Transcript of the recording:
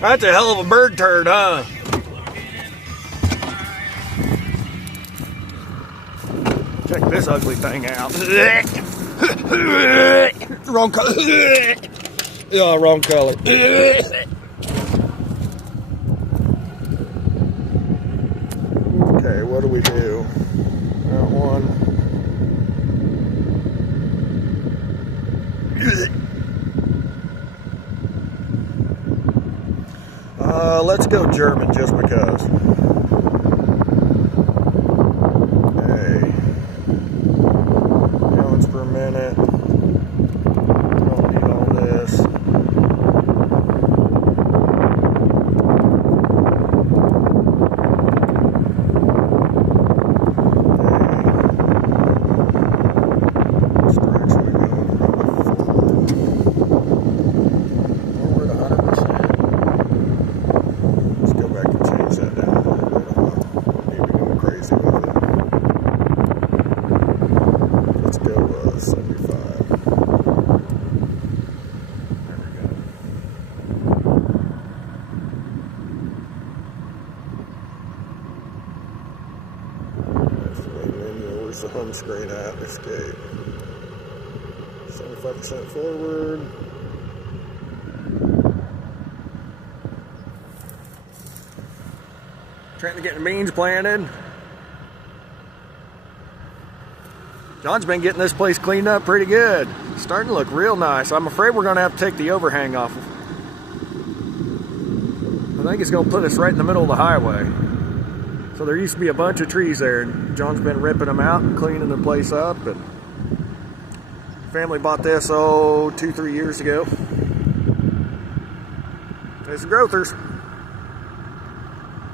That's a hell of a bird turd, huh? Check this ugly thing out. Wrong color. Yeah, wrong color. Okay, what do we do? That one. Let's go German just because. Okay. Gallons per minute. Don't need all this. Where's the home screen at? Escape. 75% forward. Trying to get the beans planted. John's been getting this place cleaned up pretty good. It's starting to look real nice. I'm afraid we're going to have to take the overhang off. I think it's going to put us right in the middle of the highway. So there used to be a bunch of trees there, and John's been ripping them out and cleaning the place up. And family bought this, 2-3 years ago. It's the Grothers.